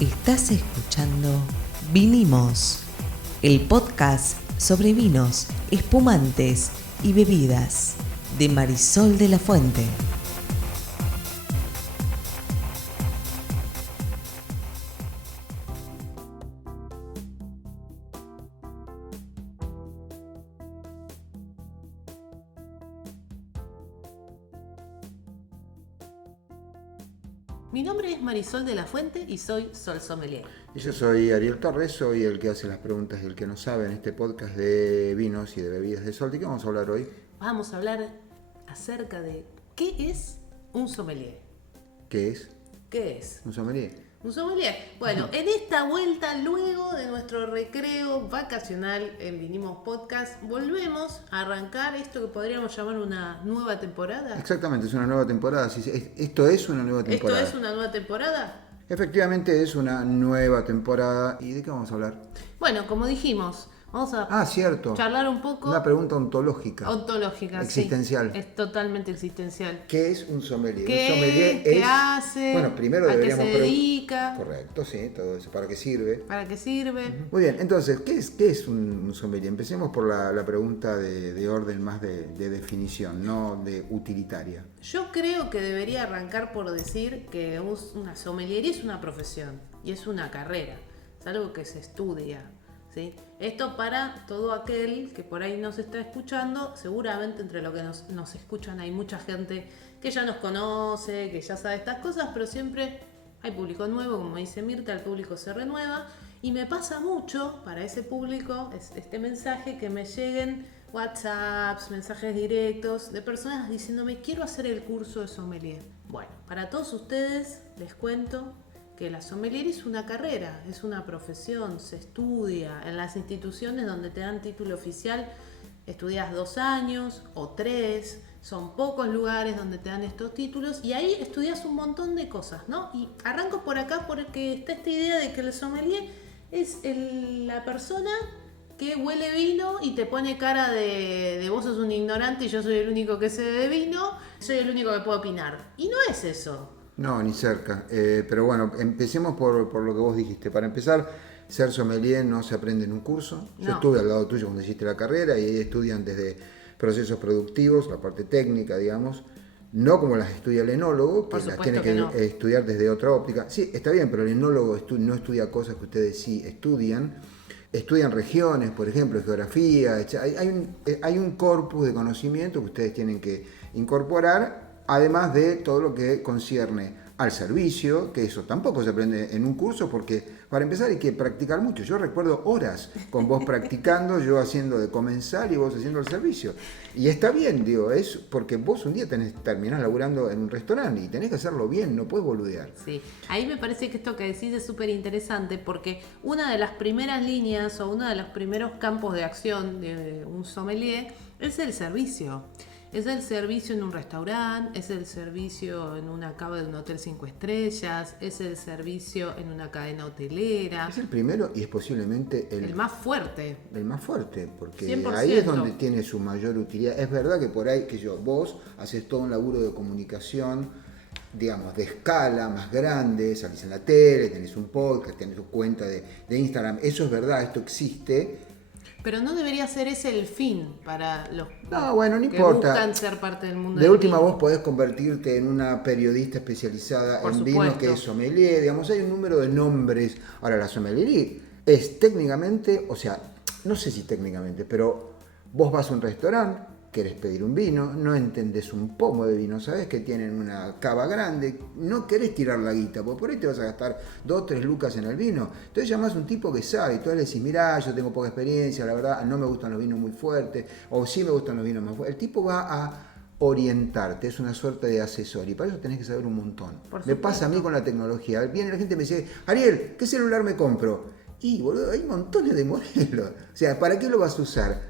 Estás escuchando Vinimos, el podcast sobre vinos, espumantes y bebidas de Marisol de la Fuente. Mi nombre es Marisol de la Fuente y soy Sol Sommelier. Y yo soy Ariel Torres, soy el que hace las preguntas y el que no sabe en este podcast de vinos y de bebidas de Sol. ¿De qué vamos a hablar hoy? Vamos a hablar acerca de qué es un sommelier. ¿Qué es ¿Qué es un sommelier? un sommelier? Bueno, en esta vuelta, luego de nuestro recreo vacacional en Vinimos Podcast, volvemos a arrancar esto que podríamos llamar una nueva temporada. Exactamente, es una nueva temporada. Esto es una nueva temporada. ¿Esto es una nueva temporada? Efectivamente es una nueva temporada. ¿Y de qué vamos a hablar? Bueno, como dijimos, vamos a Cierto. charlar un poco. Una pregunta ontológica. Ontológica, Existencial. Sí, es totalmente existencial. ¿Qué es un sommelier? ¿Qué? Un sommelier ¿Qué es... hace? Bueno, primero ¿A qué deberíamos... se dedica? Correcto, sí, todo eso. ¿Para qué sirve? ¿Para qué sirve? Muy bien, entonces, ¿qué es un sommelier? Empecemos por la pregunta de orden más de definición, no de utilitaria. Yo creo que debería arrancar por decir que una sommeliería es una profesión y es una carrera, es algo que se estudia, ¿sí? Esto para todo aquel que por ahí nos está escuchando, seguramente entre lo que nos escuchan hay mucha gente que ya nos conoce, que ya sabe estas cosas, pero siempre hay público nuevo, como dice Mirta, el público se renueva y me pasa mucho para ese público este mensaje que me lleguen WhatsApps, mensajes directos de personas diciéndome quiero hacer el curso de sommelier. Bueno, para todos ustedes les cuento que la sommelier es una carrera, es una profesión, se estudia en las instituciones donde te dan título oficial, estudias 2 años o 3, son pocos lugares donde te dan estos títulos y ahí estudias un montón de cosas, ¿no? Y arranco por acá porque está esta idea de que el sommelier es la persona que huele vino y te pone cara de vos sos un ignorante y yo soy el único que sé de vino, soy el único que puedo opinar. Y no es eso. No, ni cerca. Pero bueno, empecemos por lo que vos dijiste. Para empezar, ser sommelier no se aprende en un curso. Yo estuve al lado tuyo cuando hiciste la carrera y ahí estudian desde procesos productivos, la parte técnica, digamos, no como las estudia el enólogo, que las tiene que estudiar desde otra óptica. Sí, está bien, pero el enólogo no estudia cosas que ustedes sí estudian. Estudian regiones, por ejemplo, geografía. Hay un corpus de conocimiento que ustedes tienen que incorporar, además de todo lo que concierne al servicio, que eso tampoco se aprende en un curso porque para empezar hay que practicar mucho. Yo recuerdo horas con vos practicando, yo haciendo de comensal y vos haciendo el servicio. Y está bien, digo, es porque vos un día terminás laburando en un restaurante y tenés que hacerlo bien, no puedes boludear. Sí, ahí me parece que esto que decís es súper interesante porque una de las primeras líneas o uno de los primeros campos de acción de un sommelier es el servicio. Es el servicio en un restaurante, es el servicio en una cava de un hotel 5 estrellas, es el servicio en una cadena hotelera. Es el primero y es posiblemente el más fuerte. El más fuerte, porque 100%. Ahí es donde tiene su mayor utilidad. Es verdad que por ahí, vos haces todo un laburo de comunicación, digamos, de escala más grande, salís en la tele, tenés un podcast, tenés tu cuenta de Instagram. Eso es verdad, esto existe. Pero no debería ser ese el fin para los no que importa. buscan ser parte del mundo de del última vino. Vos podés convertirte en una periodista especializada Por en supuesto. vinos, que es sommelier, digamos, hay un número de nombres. Ahora, la sommelier es técnicamente, o sea, no sé si técnicamente, pero vos vas a un restaurante, querés pedir un vino, no entendés un pomo de vino, sabés que tienen una cava grande, no querés tirar la guita, porque por ahí te vas a gastar 2 o 3 lucas en el vino. Entonces llamás a un tipo que sabe, y tú le decís, mirá, yo tengo poca experiencia, la verdad, no me gustan los vinos muy fuertes, o sí me gustan los vinos más fuertes. El tipo va a orientarte, es una suerte de asesor, y para eso tenés que saber un montón. Me pasa a mí con la tecnología. Viene la gente y me dice, Ariel, ¿qué celular me compro? Y, boludo, hay montones de modelos. O sea, ¿para qué lo vas a usar?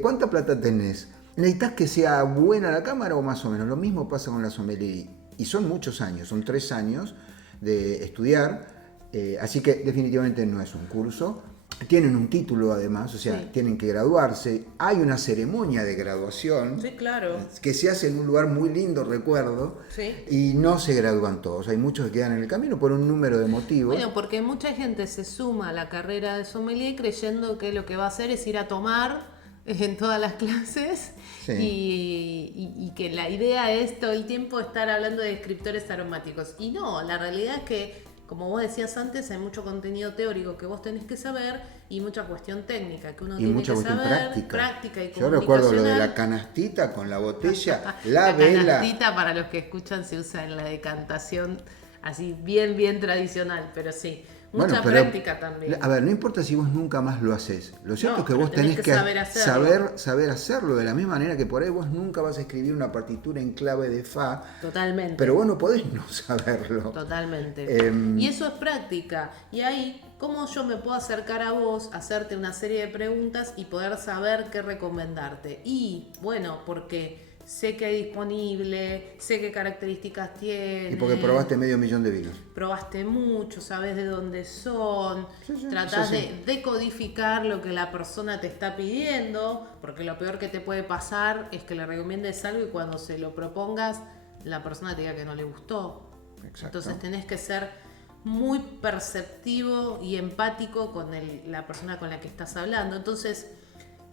¿Cuánta plata tenés? ¿Necesitas que sea buena la cámara o más o menos? Lo mismo pasa con la sommelier. Y son muchos años, son 3 años de estudiar, así que definitivamente no es un curso. tienen un título además, o sea, Sí. tienen que graduarse. Hay una ceremonia de graduación Sí, claro. que se hace en un lugar muy lindo, recuerdo, Sí. y no se gradúan todos. Hay muchos que quedan en el camino por un número de motivos. Bueno, porque mucha gente se suma a la carrera de sommelier creyendo que lo que va a hacer es ir a tomar en todas las clases Sí. y que la idea es todo el tiempo estar hablando de descriptores aromáticos. Y no, la realidad es que, como vos decías antes, hay mucho contenido teórico que vos tenés que saber y mucha cuestión técnica que uno Y tiene mucha que cuestión saber, práctica. y Yo recuerdo lo de comunicacional. la canastita con la botella, la La vela. canastita, para los que escuchan, se usa en la decantación así bien tradicional, pero sí, mucha pero, práctica también. A ver, no importa si vos nunca más lo haces. Lo cierto No, es que pero vos tenés que saber hacerlo. saber hacerlo, de la misma manera que por ahí vos nunca vas a escribir una partitura en clave de fa, Totalmente. pero vos no podés no saberlo. Totalmente. Em, Y eso es práctica. Y ahí, ¿cómo yo me puedo acercar a vos, hacerte una serie de preguntas y poder saber qué recomendarte? Y bueno, porque sé que hay disponible, sé qué características tiene. Y porque probaste 500.000 de vinos. Probaste mucho, sabes de dónde son, Sí, tratás eso sí. de decodificar lo que la persona te está pidiendo, porque lo peor que te puede pasar es que le recomiendes algo y cuando se lo propongas, la persona te diga que no le gustó. Exacto. Entonces tenés que ser muy perceptivo y empático con la persona con la que estás hablando. Entonces,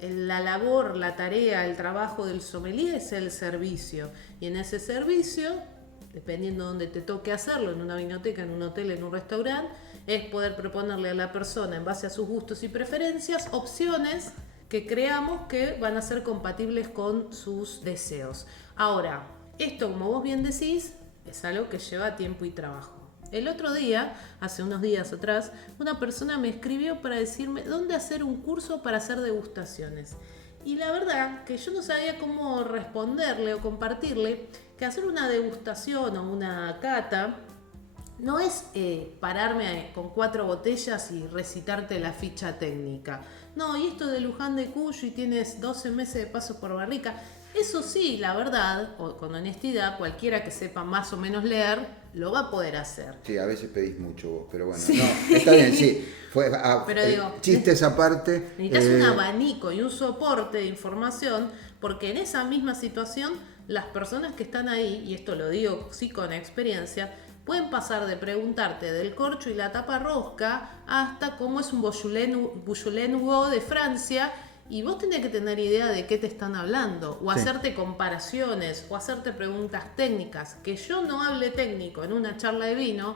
la labor, la tarea, el trabajo del sommelier es el servicio. Y en ese servicio, dependiendo de dónde te toque hacerlo, en una vinoteca, en un hotel, en un restaurante, es poder proponerle a la persona, en base a sus gustos y preferencias, opciones que creamos que van a ser compatibles con sus deseos. Ahora, esto, como vos bien decís, es algo que lleva tiempo y trabajo. El otro día, hace unos días atrás, una persona me escribió para decirme dónde hacer un curso para hacer degustaciones. Y la verdad que yo no sabía cómo responderle o compartirle que hacer una degustación o una cata no es pararme con 4 botellas y recitarte la ficha técnica. No, y esto de Luján de Cuyo y tienes 12 meses de paso por barrica. Eso sí, la verdad, o con honestidad, cualquiera que sepa más o menos leer, lo va a poder hacer. Sí, a veces pedís mucho vos, pero bueno, no, está bien, sí. Pero digo, chistes aparte. Necesitas un abanico y un soporte de información, porque en esa misma situación, las personas que están ahí, y esto lo digo sí con experiencia, pueden pasar de preguntarte del corcho y la tapa rosca hasta cómo es un Beaujolais Nouveau de Francia, y vos tenés que tener idea de qué te están hablando, o Sí. hacerte comparaciones, o hacerte preguntas técnicas. Que yo no hable técnico en una charla de vino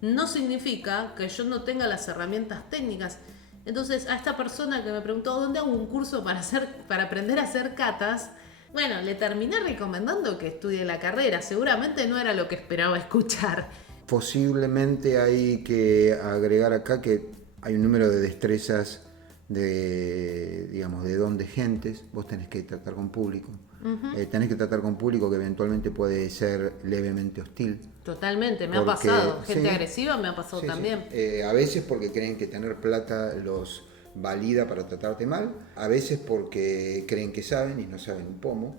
no significa que yo no tenga las herramientas técnicas. Entonces, a esta persona que me preguntó dónde hago un curso para aprender a hacer catas, bueno, le terminé recomendando que estudie la carrera. Seguramente no era lo que esperaba escuchar. Posiblemente hay que agregar acá que hay un número de destrezas digamos, de don de gentes. Vos tenés que tratar con público. Tenés que tratar con público que eventualmente puede ser levemente hostil. Totalmente, me ha Porque, pasado. Gente sí, agresiva me ha pasado sí, también. sí. A veces porque creen que tener plata los valida para tratarte mal, a veces porque creen que saben y no saben un pomo.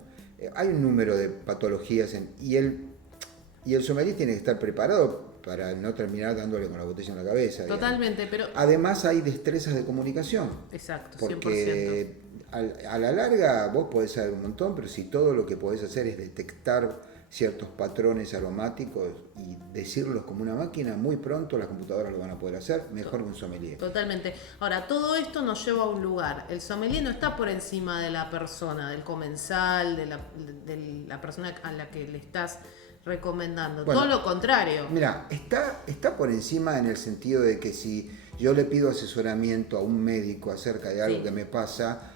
Hay un número de patologías y el sommelier tiene que estar preparado para no terminar dándole con la botella en la cabeza. Totalmente, digamos. pero... Además hay destrezas de comunicación. Exacto, 100%. Porque a la larga vos podés saber un montón, pero si todo lo que podés hacer es detectar ciertos patrones aromáticos y decirlos como una máquina, muy pronto las computadoras lo van a poder hacer mejor que un sommelier. Totalmente. Ahora, todo esto nos lleva a un lugar. El sommelier no está por encima de la persona, del comensal, de la persona a la que le estás recomendando. Bueno, todo lo contrario. Mira, está por encima en el sentido de que si yo le pido asesoramiento a un médico acerca de algo Sí. que me pasa,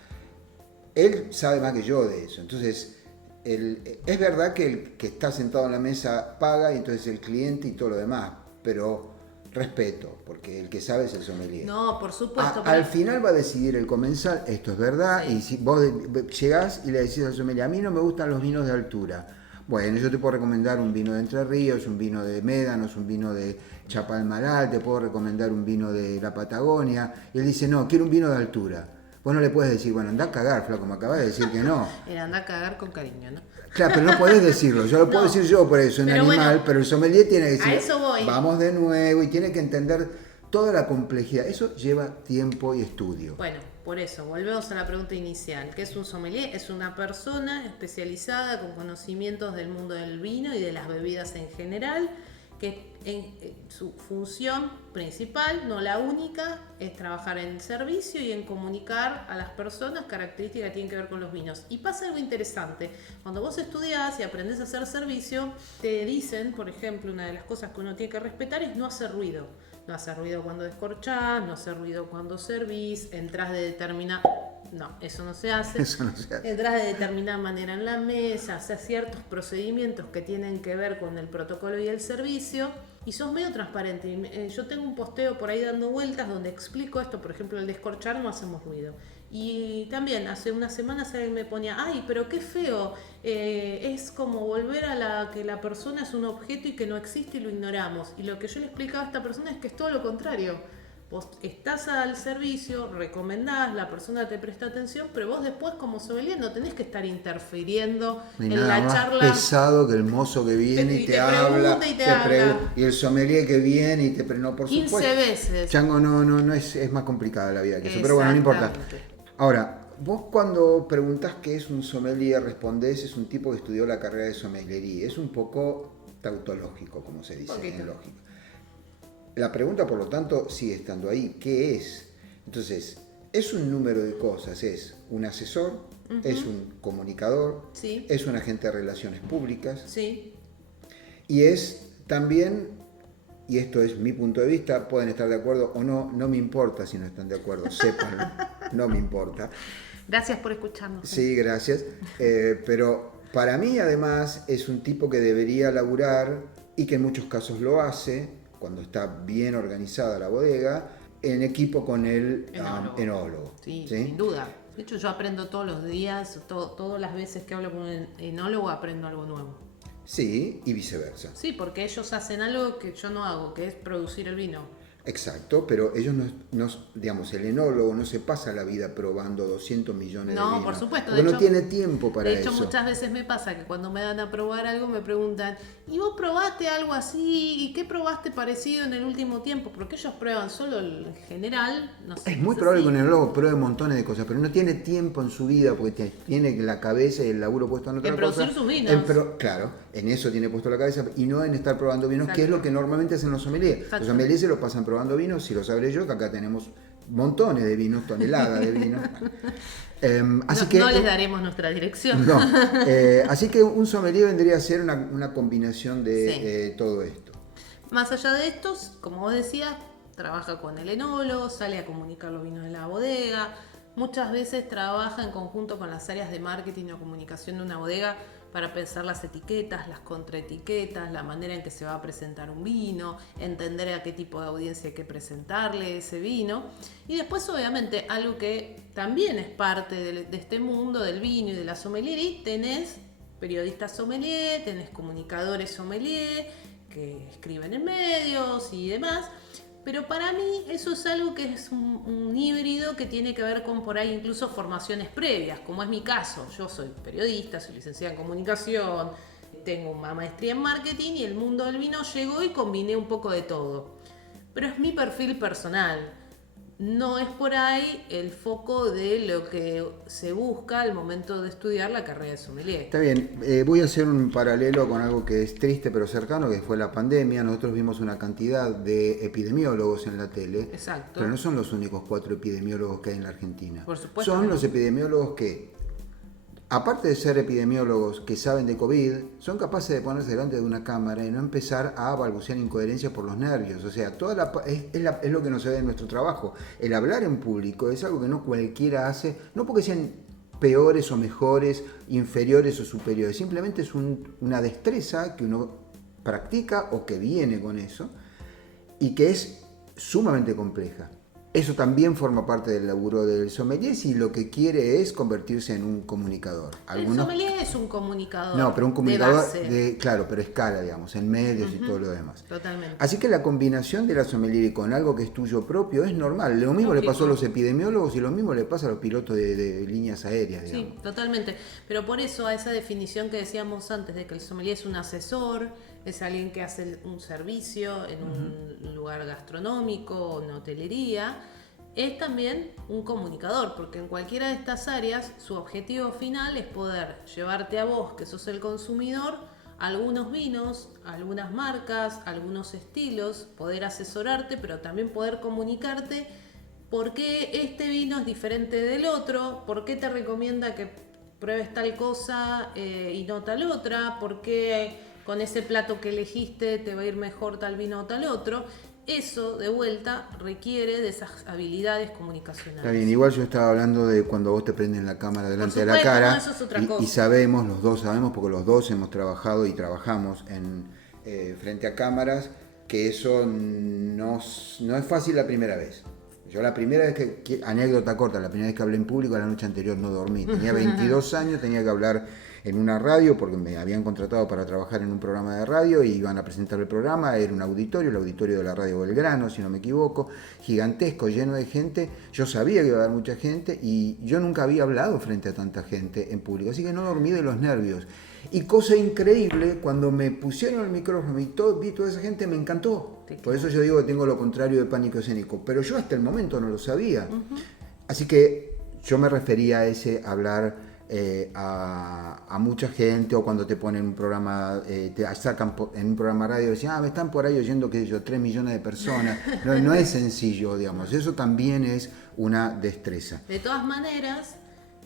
él sabe más que yo de eso. Entonces, es verdad que el que está sentado en la mesa paga y entonces el cliente y todo lo demás, pero respeto, porque el que sabe es el sommelier. No, por supuesto. Al final va a decidir el comensal, esto es verdad, Sí. y si vos llegás y le decís al sommelier, a mí no me gustan los vinos de altura. Bueno, yo te puedo recomendar un vino de Entre Ríos, un vino de Médanos, un vino de Chapalmalal, te puedo recomendar un vino de la Patagonia. Y él dice, no, quiero un vino de altura. Vos no le puedes decir, bueno, andá a cagar, flaco, me acabas de decir que no. Era andar a cagar con cariño, ¿no? Claro, pero no podés decirlo, yo lo puedo No. decir yo por eso, un Pero animal, bueno, pero el sommelier tiene que decir, a eso voy. vamos de nuevo, y tiene que entender toda la complejidad, eso lleva tiempo y estudio. Bueno, por eso, volvemos a la pregunta inicial. ¿Qué es un sommelier? Es una persona especializada con conocimientos del mundo del vino y de las bebidas en general, que en su función principal, no la única, es trabajar en servicio y en comunicar a las personas características que tienen que ver con los vinos. Y pasa algo interesante. Cuando vos estudiás y aprendés a hacer servicio, te dicen, por ejemplo, una de las cosas que uno tiene que respetar es no hacer ruido. No hacer ruido cuando descorchás, no hacer ruido cuando servís, entras de determinada... No, eso no se hace. Eso no se hace. Entras de determinada manera en la mesa, haces ciertos procedimientos que tienen que ver con el protocolo y el servicio, y sos medio transparente. Yo tengo un posteo por ahí dando vueltas donde explico esto, por ejemplo, el descorchar no hacemos ruido. Y también hace unas semanas alguien me ponía, ay, pero qué feo, es como volver a que la persona es un objeto y que no existe y lo ignoramos. Y lo que yo le explicaba a esta persona es que es todo lo contrario. Vos estás al servicio, recomendás, la persona te presta atención, pero vos después como sommelier no tenés que estar interfiriendo Ni en nada la más charla. pesado que el mozo que viene y te habla, y el sommelier que viene y te no, por 15 supuesto. veces. Chango, no es más complicada la vida que eso, pero bueno, no importa. Ahora, vos cuando preguntás qué es un sommelier, respondés, es un tipo que estudió la carrera de sommeliería. Es un poco tautológico, como se dice en lógica. La pregunta, por lo tanto, sigue estando ahí. ¿Qué es? Entonces, es un número de cosas. Es un asesor, es un comunicador, sí, es un agente de relaciones públicas, sí, y es también, y esto es mi punto de vista, pueden estar de acuerdo o no, no me importa si no están de acuerdo, sépanlo, no me importa. Gracias por escucharnos. Sí, gracias. Pero para mí, además, es un tipo que debería laburar, y que en muchos casos lo hace, cuando está bien organizada la bodega, en equipo con el enólogo. Sí, sin duda. De hecho, yo aprendo todos los días, todas las veces que hablo con un enólogo aprendo algo nuevo. Sí, y viceversa. Sí, porque ellos hacen algo que yo no hago, que es producir el vino. Exacto, pero ellos digamos, el enólogo no se pasa la vida probando 200 millones de vinos. No, por supuesto. Porque no tiene tiempo para eso. De hecho, muchas veces me pasa que cuando me dan a probar algo me preguntan, ¿y vos probaste algo así? ¿Y qué probaste parecido en el último tiempo? Porque ellos prueban solo el general. No sé, es muy probable que un enólogo pruebe montones de cosas, pero no tiene tiempo en su vida porque tiene la cabeza y el laburo puesto en otra cosa. En producir sus vinos. Claro, en eso tiene puesto la cabeza y no en estar probando vinos, que es lo que normalmente hacen los sommeliers. Exacto. Los sommeliers se lo pasan probando vinos, si lo sabré yo, que acá tenemos montones de vinos, toneladas de vinos. Así que, no les daremos nuestra dirección. No, así que un sommelier vendría a ser una combinación de todo esto. Más allá de esto, como vos decías, trabaja con el enólogo, sale a comunicar los vinos de la bodega. Muchas veces trabaja en conjunto con las áreas de marketing o comunicación de una bodega para pensar las etiquetas, las contraetiquetas, la manera en que se va a presentar un vino, entender a qué tipo de audiencia hay que presentarle ese vino. Y después, obviamente, algo que también es parte de este mundo del vino y de la sommeliería, tenés periodistas sommelier, tenés comunicadores sommelier que escriben en medios y demás. Pero para mí eso es algo que es un híbrido que tiene que ver con por ahí incluso formaciones previas, como es mi caso. Yo soy periodista, soy licenciada en comunicación, tengo una maestría en marketing y el mundo del vino llegó y combiné un poco de todo. Pero es mi perfil personal. No es por ahí el foco de lo que se busca al momento de estudiar la carrera de sommelier. Está bien, voy a hacer un paralelo con algo que es triste pero cercano, que fue la pandemia. Nosotros vimos una cantidad de epidemiólogos en la tele. Exacto. Pero no son los únicos 4 epidemiólogos que hay en la Argentina. Por supuesto. Son los epidemiólogos que, aparte de ser epidemiólogos que saben de COVID, son capaces de ponerse delante de una cámara y no empezar a balbucear incoherencias por los nervios. O sea, es lo que no se ve en nuestro trabajo. El hablar en público es algo que no cualquiera hace, no porque sean peores o mejores, inferiores o superiores, simplemente es una destreza que uno practica o que viene con eso y que es sumamente compleja. Eso también forma parte del laburo del sommelier si lo que quiere es convertirse en un comunicador. El sommelier es un comunicador. No, pero un comunicador de base. Claro, pero escala, digamos, en medios y todo lo demás. Totalmente. Así que la combinación de la sommelier con algo que es tuyo propio es normal. Lo mismo le pasó a los epidemiólogos y lo mismo le pasa a los pilotos de líneas aéreas, digamos. Sí, totalmente. Pero por eso a esa definición que decíamos antes de que el sommelier es un asesor, es alguien que hace un servicio en un lugar gastronómico o en hotelería, es también un comunicador, porque en cualquiera de estas áreas su objetivo final es poder llevarte a vos, que sos el consumidor, algunos vinos, algunas marcas, algunos estilos, poder asesorarte, pero también poder comunicarte por qué este vino es diferente del otro, por qué te recomienda que pruebes tal cosa y no tal otra, por qué con ese plato que elegiste te va a ir mejor tal vino o tal otro. Eso, de vuelta, requiere de esas habilidades comunicacionales. Está bien, igual yo estaba hablando de cuando vos te prenden la cámara delante de la supuesto, cara. no, eso es otra cosa. Y sabemos, los dos sabemos, porque los dos hemos trabajado y trabajamos frente a cámaras, que eso no es fácil la primera vez. Yo la primera vez anécdota corta, la primera vez que hablé en público, la noche anterior no dormí. Tenía 22 años, tenía que hablar en una radio porque me habían contratado para trabajar en un programa de radio y iban a presentar el programa. Era un auditorio, el auditorio de la Radio Belgrano, si no me equivoco, gigantesco, lleno de gente. Yo sabía que iba a haber mucha gente y yo nunca había hablado frente a tanta gente en público, así que no dormí de los nervios. Y cosa increíble, cuando me pusieron el micrófono y vi toda esa gente, me encantó. Por eso yo digo que tengo lo contrario de pánico escénico, pero yo hasta el momento no lo sabía. Así que yo me refería a ese hablar a mucha gente, o cuando te ponen un programa, te sacan en un programa radio y decían, me están por ahí oyendo, qué sé yo, 3 millones de personas. No es sencillo, digamos, eso también es una destreza. De todas maneras,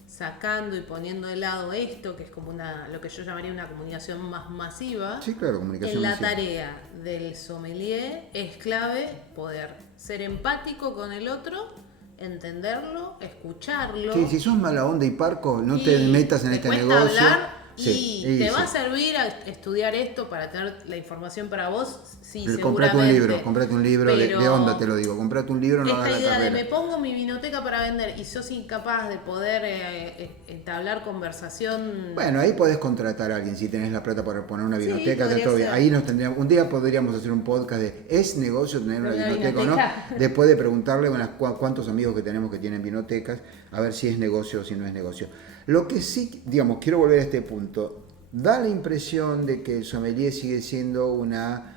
sacando y poniendo de lado esto, que es como lo que yo llamaría una comunicación más masiva, sí, claro, comunicación en la masiva. tarea del sommelier es clave poder ser empático con el otro, entenderlo, escucharlo. Sí, si sos mala onda y parco, no te metas en este negocio. Hablar, sí, y te va a servir a estudiar esto para tener la información para vos, sí, comprate seguramente. Comprate un libro, de onda te lo digo, comprate un libro, no hagas la esta idea carrera. de me pongo mi vinoteca para vender y sos incapaz de poder entablar conversación. Bueno, ahí podés contratar a alguien si tenés la plata para poner una vinoteca, podría todo bien. ser. Ahí un día podríamos hacer un podcast de ¿es negocio tener una vinoteca o no? Después de preguntarle a cuántos amigos que tenemos que tienen vinotecas, a ver si es negocio o si no es negocio. Lo que sí, digamos, quiero volver a este punto, da la impresión de que el sommelier sigue siendo una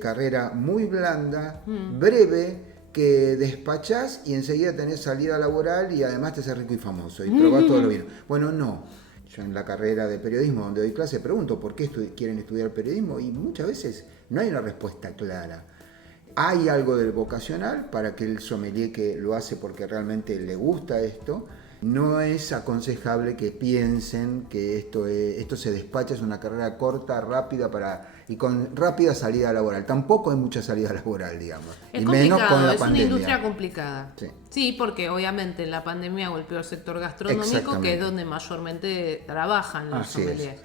carrera muy blanda, breve, que despachás y enseguida tenés salida laboral y además te haces rico y famoso y probás todo lo bien. Bueno, no. Yo en la carrera de periodismo donde doy clase pregunto por qué quieren estudiar periodismo y muchas veces no hay una respuesta clara. Hay algo del vocacional para que el sommelier que lo hace porque realmente le gusta esto. No es aconsejable que piensen que esto se despacha, es una carrera corta, rápida y con rápida salida laboral. Tampoco hay mucha salida laboral, digamos. Es y complicado, menos con la es pandemia. una industria complicada. Sí. Sí, porque obviamente la pandemia golpeó el sector gastronómico, que es donde mayormente trabajan los sommeliers.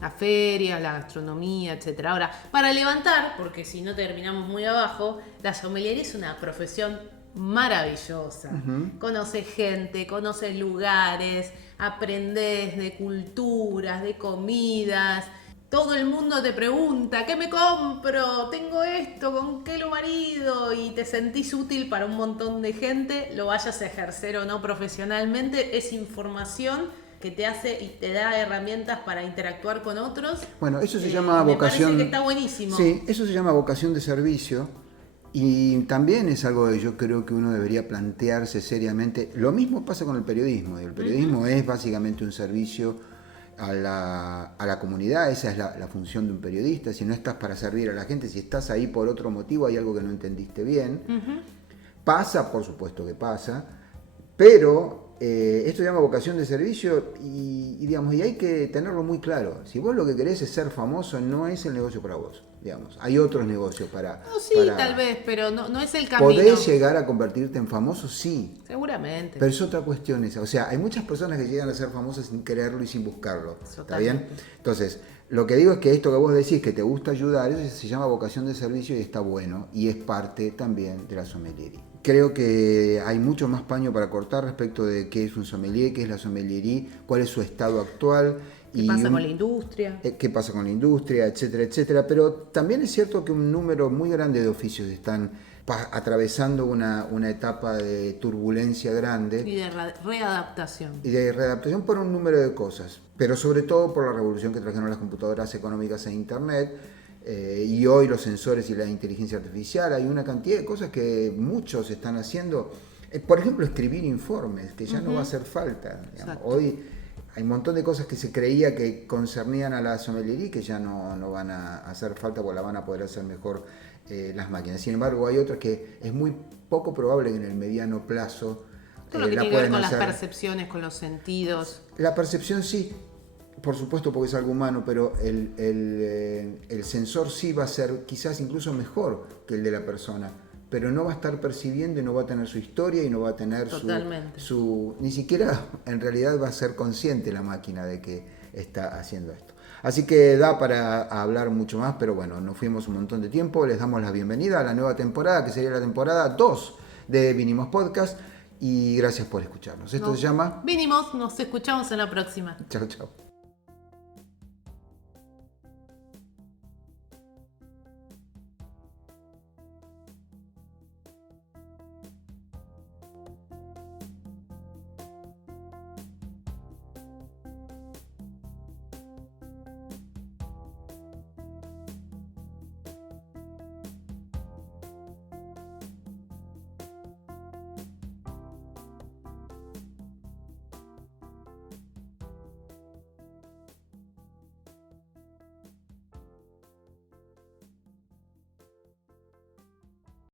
Las ferias, la gastronomía, etcétera. Ahora, para levantar, porque si no terminamos muy abajo, la sommelier es una profesión maravillosa. Conoces gente, conoces lugares, aprendés de culturas, de comidas. Todo el mundo te pregunta, ¿qué me compro? Tengo esto, ¿con qué lo marido? Y te sentís útil para un montón de gente, lo vayas a ejercer o no profesionalmente. Es información que te hace y te da herramientas para interactuar con otros. Bueno, eso se llama vocación. Me parece que está buenísimo. Sí, eso se llama vocación de servicio. Y también es algo que yo creo que uno debería plantearse seriamente. Lo mismo pasa con el periodismo. El periodismo es básicamente un servicio a la comunidad. Esa es la función de un periodista. Si no estás para servir a la gente, si estás ahí por otro motivo, hay algo que no entendiste bien. Pasa, por supuesto que pasa, pero esto se llama vocación de servicio y hay que tenerlo muy claro. Si vos lo que querés es ser famoso, no es el negocio para vos. Digamos. Hay otros negocios para... No, sí, tal vez, pero no es el camino. ¿Podés llegar a convertirte en famoso? Sí. Seguramente. Pero es otra cuestión esa. O sea, hay muchas personas que llegan a ser famosas sin quererlo y sin buscarlo. ¿Está bien? Entonces, Lo que digo es que esto que vos decís, que te gusta ayudar, eso se llama vocación de servicio y está bueno, y es parte también de la sommeliería. Creo que hay mucho más paño para cortar respecto de qué es un sommelier, qué es la sommeliería, cuál es su estado actual. ¿Qué pasa con la industria? ¿Qué pasa con la industria, etcétera, etcétera? Pero también es cierto que un número muy grande de oficios están atravesando una etapa de turbulencia grande. Y de readaptación. Y de readaptación por un número de cosas, pero sobre todo por la revolución que trajeron las computadoras económicas e Internet, y hoy los sensores y la inteligencia artificial. Hay una cantidad de cosas que muchos están haciendo. Por ejemplo, escribir informes, que ya no va a hacer falta. Hoy hay un montón de cosas que se creía que concernían a la sommeliería que ya no van a hacer falta porque la van a poder hacer mejor las máquinas. Sin embargo, hay otras que es muy poco probable que en el mediano plazo todo lo que la tiene que ver puedan con hacer. las percepciones, con los sentidos. La percepción sí, por supuesto, porque es algo humano, pero el sensor sí va a ser quizás incluso mejor que el de la persona, pero no va a estar percibiendo y no va a tener su historia y no va a tener su ni siquiera en realidad va a ser consciente la máquina de que está haciendo esto. Así que da para hablar mucho más, pero bueno, nos fuimos un montón de tiempo. Les damos la bienvenida a la nueva temporada, que sería la temporada 2 de Vinimos Podcast, y gracias por escucharnos. Esto se llama Vinimos, nos escuchamos en la próxima. Chao, chao.